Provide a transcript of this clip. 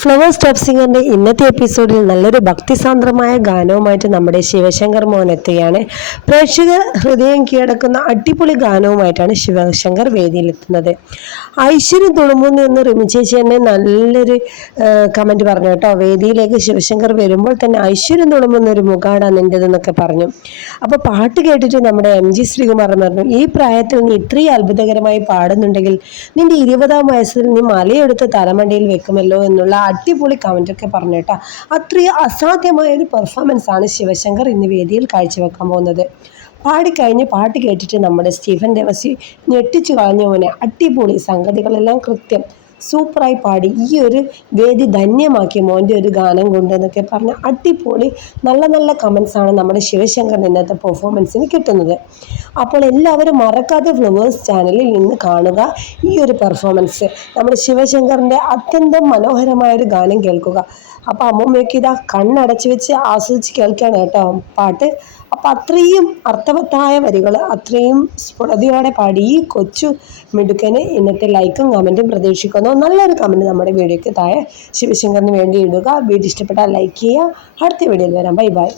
Flowers stop ഇന്നത്തെ എപ്പിസോഡിൽ നല്ലൊരു ഭക്തിസാന്ദ്രമായ ഗാനവുമായിട്ട് നമ്മുടെ ശിവശങ്കർ മോഹൻ എത്തുകയാണ്. പ്രേക്ഷക ഹൃദയം കീഴടക്കുന്ന അടിപൊളി ഗാനവുമായിട്ടാണ് ശിവശങ്കർ വേദിയിലെത്തുന്നത് ഐശ്വര്യം തുളുമ്പുന്നു എന്ന് റിമി ചേച്ചി തന്നെ നല്ലൊരു കമന്റ് പറഞ്ഞു കേട്ടോ. വേദിയിലേക്ക് ശിവശങ്കർ വരുമ്പോൾ തന്നെ ഐശ്വര്യം തുളുമ്പുന്ന ഒരു മുഖാടാണ് നിന്റെതെന്നൊക്കെ പറഞ്ഞു. അപ്പോൾ പാട്ട് കേട്ടിട്ട് നമ്മുടെ എം ജി ശ്രീകുമാർ പറഞ്ഞു ഈ പ്രായത്തിൽ നീ ഇത്രയും അത്ഭുതകരമായി പാടുന്നുണ്ടെങ്കിൽ നിന്റെ ഇരുപതാം വയസ്സിൽ നീ മലയെടുത്ത് തലമണ്ടയിൽ വെക്കുമല്ലോ എന്നുള്ള അടിപൊളി കമന്റൊക്കെ പറഞ്ഞു കേട്ടോ. അത്രയും അസാധ്യമായ ഒരു പെർഫോമൻസ് ആണ് ശിവശങ്കർ ഇന്ന് വേദിയിൽ കാഴ്ചവെക്കാൻ പോകുന്നത്. പാടിക്കഴിഞ്ഞ് പാട്ട് കേട്ടിട്ട് നമ്മുടെ സ്റ്റീഫൻ ദേവസി ഞെട്ടിച്ചു കളഞ്ഞ പോലെ അടിപൊളി സംഗതികളെല്ലാം കൃത്യം. സൂപ്പറായി പാടി. ഈ ഒരു വേദി ധന്യമാക്കി മോന്റെ ഒരു ഗാനം കൊണ്ട് എന്നൊക്കെ പറഞ്ഞ് അടിപൊളി നല്ല നല്ല കമൻസാണ് നമ്മുടെ ശിവശങ്കർ ഇന്നത്തെ പെർഫോമൻസിന് കിട്ടുന്നത്. അപ്പോൾ എല്ലാവരും മറക്കാതെ ഫ്ലവേഴ്സ് ചാനലിൽ നിന്ന് കാണുക ഈ ഒരു പെർഫോമൻസ് നമ്മുടെ ശിവശങ്കറിന്റെ അത്യന്തം മനോഹരമായ ഒരു ഗാനം കേൾക്കുക. അപ്പോൾ അമ്മൂമ്മയ്ക്ക് ഇതാ കണ്ണടച്ച് വെച്ച് ആസ്വദിച്ച് കേൾക്കുകയാണ് കേട്ടോ പാട്ട്. അപ്പം അത്രയും അർത്ഥവത്തായ വരികൾ അത്രയും സ്ഫുടതയോടെ പാടി ഈ കൊച്ചു മിടുക്കന് ഇന്നത്തെ ലൈക്കും കമന്റും പ്രതീക്ഷിക്കുന്നു. നല്ലൊരു കമന്റ് നമ്മുടെ വീഡിയോയ്ക്ക് താഴെ ശിവശങ്കറിന് വേണ്ടി ഇടുക. വീഡിയോ ഇഷ്ടപ്പെട്ടാൽ ലൈക്ക് ചെയ്യുക. അടുത്ത വീഡിയോയിൽ വരാം. Bye bye.